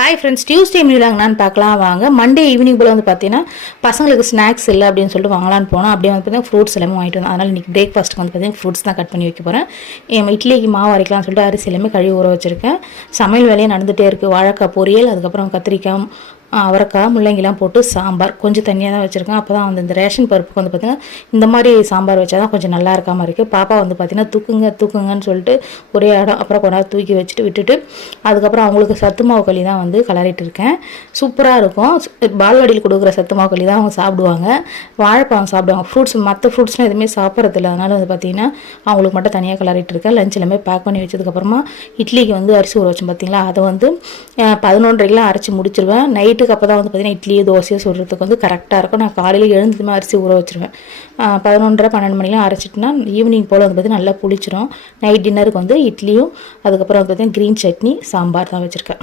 Hi friends, Tuesday மீலாங்கன்னு பார்க்கலாம் வாங்க. Monday evening போல் வந்து பார்த்தீங்கன்னா பசங்களுக்கு ஸ்நாக்ஸ் இல்லை அப்படின்னு சொல்லிட்டு வாங்கலான்னு போனோம். அப்படியே வந்து பார்த்தீங்கன்னா ஃப்ரூட்ஸ் எல்லாமே வாங்கிட்டு வந்தோம். அதனால் இன்றைக்கி பிரேக்ஃபாஸ்ட்டுக்கு வந்து பார்த்தீங்கன்னா ஃப்ரூட்ஸ் தான் கட் பண்ணி வைக்க போகிறேன். இட்லிக்கு மாவு அரைக்கலாம்னு சொல்லிட்டு அரிசி எல்லாமே கழுவி ஊற வச்சுருக்கேன். சமையல் வேலையை நடந்துகிட்டே இருக்குது. வாழைக்காய் பொரியல், அதுக்கப்புறம் கத்திரிக்காய், அவரைக்காய், முள்ளங்கிலாம் போட்டு சாம்பார் கொஞ்சம் தனியாக தான் வச்சுருக்கேன். அப்போ தான் வந்து இந்த ரேஷன் பருப்புக்கு வந்து பார்த்திங்கன்னா இந்த மாதிரி சாம்பார் வச்சா தான் கொஞ்சம் நல்லா இருக்காமல் இருக்குது. பாப்பா வந்து பார்த்திங்கன்னா தூக்குங்கன்னு சொல்லிட்டு ஒரே இடம் அப்புறம் கொண்டாந்து தூக்கி வச்சுட்டு விட்டுட்டு அதுக்கப்புறம் அவங்களுக்கு சத்து மாவு களி தான் வந்து கலரிட்டு இருக்கேன். சூப்பராக இருக்கும். பால்வாடியில் கொடுக்குற சத்து மாவு களி தான் அவங்க சாப்பிடுவாங்க. வாழைப்பழம் சாப்பிடுவாங்க. மற்ற ஃப்ரூட்ஸ்லாம் எதுவுமே சாப்பிட்றதில்ல. அதனால் வந்து பார்த்திங்கன்னா அவங்களுக்கு மட்டும் தனியாக கலரிட்டு இருக்கேன். லஞ்ச் எல்லாமே பேக் பண்ணி வச்சதுக்கப்புறமா இட்லிக்கு வந்து அரிசி ஊற வச்சோம் பார்த்திங்களா, அதை வந்து 11:30 அரைச்சி முடிச்சிருவேன். நைட்டுக்கு அப்போ தான் வந்து பார்த்திங்கன்னா இட்லியோ தோசையோ சுடுறதுக்கு வந்து கரெக்டாக இருக்கும். நான் காலையில் எழுந்ததுமே அரிசி ஊற வச்சுருவேன். 11:30-12 மணிலாம் அரைச்சிட்டுனா ஈவினிங் போல் வந்து பார்த்திங்கன்னா நல்லா புளிச்சிடும். நைட் டின்னருக்கு வந்து இட்லியும் அதுக்கப்புறம் வந்து பார்த்திங்கன்னா க்ரீன் சட்னி சாம்பார் தான் வச்சுருக்கேன்.